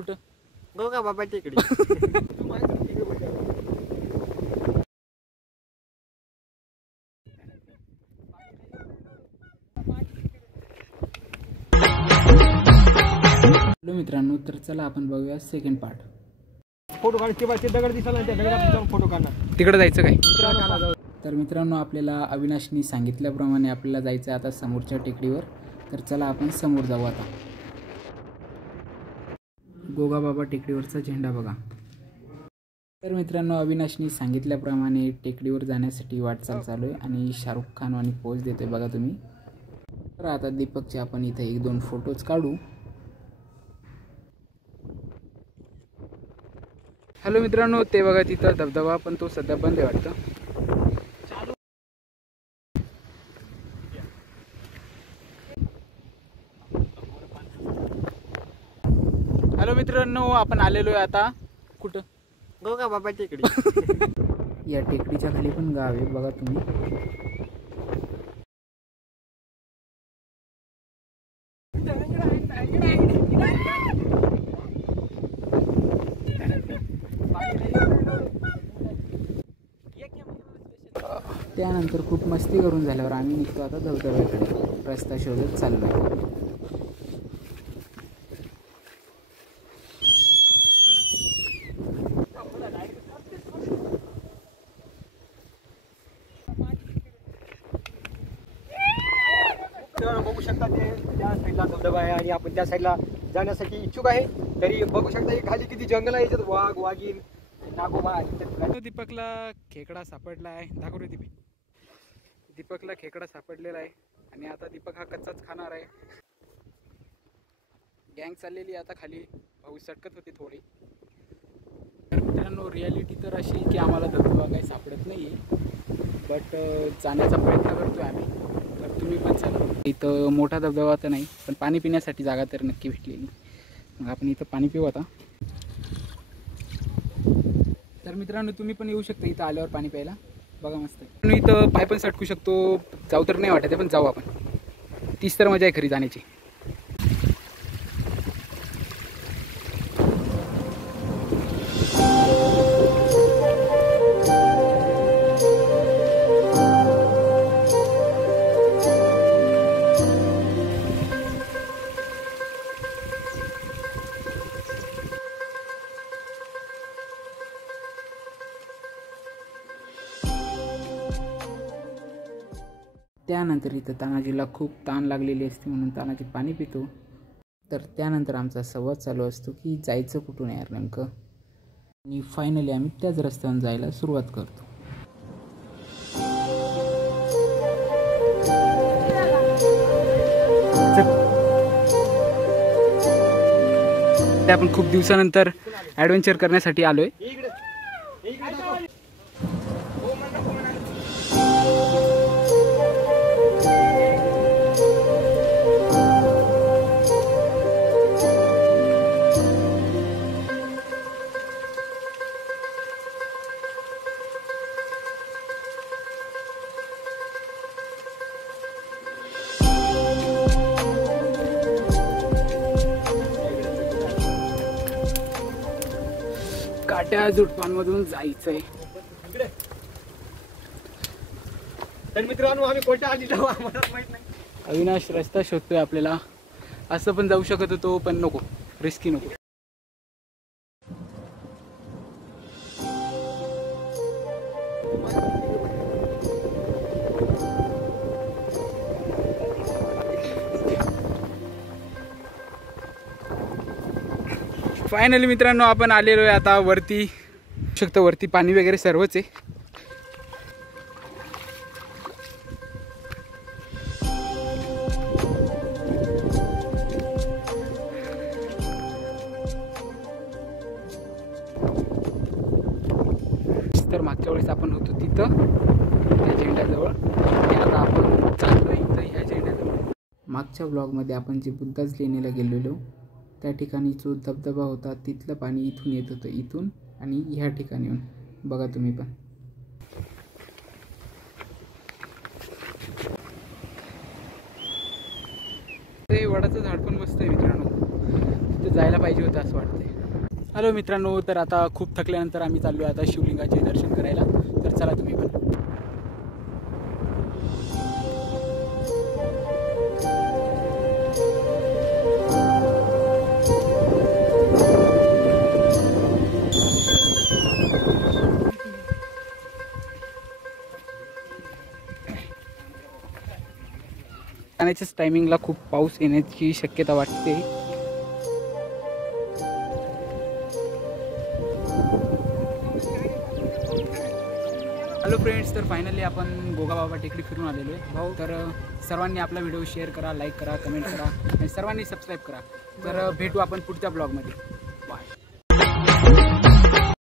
कुठं? गोगा बाबा टेकडी. हॅलो मित्रांनो, तर चला आपण बघूया सेकंड पार्ट. फोटो काढते दगड दिसला त्या दगडात फोटो काढणार. तिकडे जायचं काय? तर मित्रांनो, आपल्याला अविनाशनी सांगितल्याप्रमाणे आपल्याला जायचं आता समोरच्या टेकडीवर. तर चला आपण समोर जाऊ आता. गोगाबाबा टेकडीवरचा झेंडा बघा. तर मित्रांनो, अविनाशनी सांगितल्याप्रमाणे टेकडीवर जाण्यासाठी वाटचाल चालू आहे आणि शाहरुख खान आणि पोज देतोय बघा तुम्ही. तर आता दीपकचे आपण इथे 1-2 फोटोज काढू. हॅलो मित्रांनो, ते बघा तिथं धबधबा, पण तो सध्या बंद आहे वाटतं. हॅलो मित्रांनो, आपण आलेलो आहे आता कुठं? गोगा बाबा टेकडी. या टेकडीच्या खाली पण गाव आहे बघा तुम्ही. त्यानंतर खूप मस्ती करून झाल्यावर आम्ही निघतो आता धबधब्याकडे. रस्ता शोधत चाललो आहे. बघू शकता ते त्या साईडला धबधबा आहे आणि आपण त्या साईडला जाण्यासाठी इच्छुक आहे. तरी बघू शकता हे खाली किती जंगल आहे. याच्यात वाघ, वाघीण, नागोबा. दीपकला खेकडा सापडला आहे. दाखवतो दीपक. दीपकला खेकडा सापडलेला आहे आणि आता दीपक हा कच्चाच खाणार आहे. गँग चाललेली आता खाली. पाऊस सटकत होती थोडी. तर मित्रांनो, रियालिटी तर अशी की आम्हाला धबधबा काही सापडत नाही आहे, बट जाण्याचा प्रयत्न करतोय आम्ही. तर तुम्ही पण चला. इथं मोठा धबधबा तर नाही, पण पाणी पिण्यासाठी जागा तर नक्की भेटलेली. मग आपण इथं पाणी पिऊ आता. तर मित्रांनो, तुम्ही पण येऊ शकता इथं आल्यावर पाणी प्यायला. बघा मस्त आहे. इथं पाय पण सटकू शकतो. जाऊ तर नाही वाटत आहे, पण जाऊ आपण. तीच तर मजा आहे खरी जाण्याची. त्यानंतर इथं तानाजीला खूप ताण लागलेली असते म्हणून तानाजी पाणी पितो. तर त्यानंतर आमचा संवाद चालू असतो की जायचं कुठून यार नेमकं. आणि फायनली आम्ही त्याच रस्त्यावर जायला सुरुवात करतो. आपण खूप दिवसानंतर ॲडव्हेंचर करण्यासाठी आलोय. काट्या झुडपांमधून जायचंय. तर मित्रांनो, आम्ही कोणत्या आधी जाऊ आम्हाला माहित नाही. अविनाश रस्ता शोधतोय आपल्याला. असं पण जाऊ शकत होतो, पण नको, रिस्की नको. फायनली मित्रांनो, आपण आलेलो आहे आता वरती. शकतो वरती पाणी वगैरे सर्वच आहे. तर मागच्या वेळेस आपण होतो तिथं त्या झेंड्याजवळ, आणि आता आपण चाललो इथं ह्या झेंड्याजवळ. मागच्या ब्लॉगमध्ये आपण जे बुद्धाच लेणीला गेलेलो त्या ठिकाणी जो धबधबा होता तिथलं पाणी इथून येत होतं, इथून आणि ह्या ठिकाणी येऊन बघा तुम्ही पण. ते वडाचं झाड पण मस्त आहे मित्रांनो. तिथे जायला पाहिजे होतं असं वाटते. हॅलो मित्रांनो, तर आता खूप थकल्यानंतर आम्ही चाललो आता शिवलिंगाचे दर्शन करायला. तर चला तुम्ही पण. जाण्याच्याच टायमिंगला खूप पाऊस येण्याची शक्यता वाटते. हॅलो फ्रेंड्स, तर फायनली आपण गोगाबाबा टेकडी फिरून आलेलो आहे भाऊ. तर सर्वांनी आपला व्हिडिओ शेअर करा, लाईक करा, कमेंट करा आणि सर्वांनी सबस्क्राईब करा. तर भेटू आपण पुढच्या ब्लॉगमध्ये.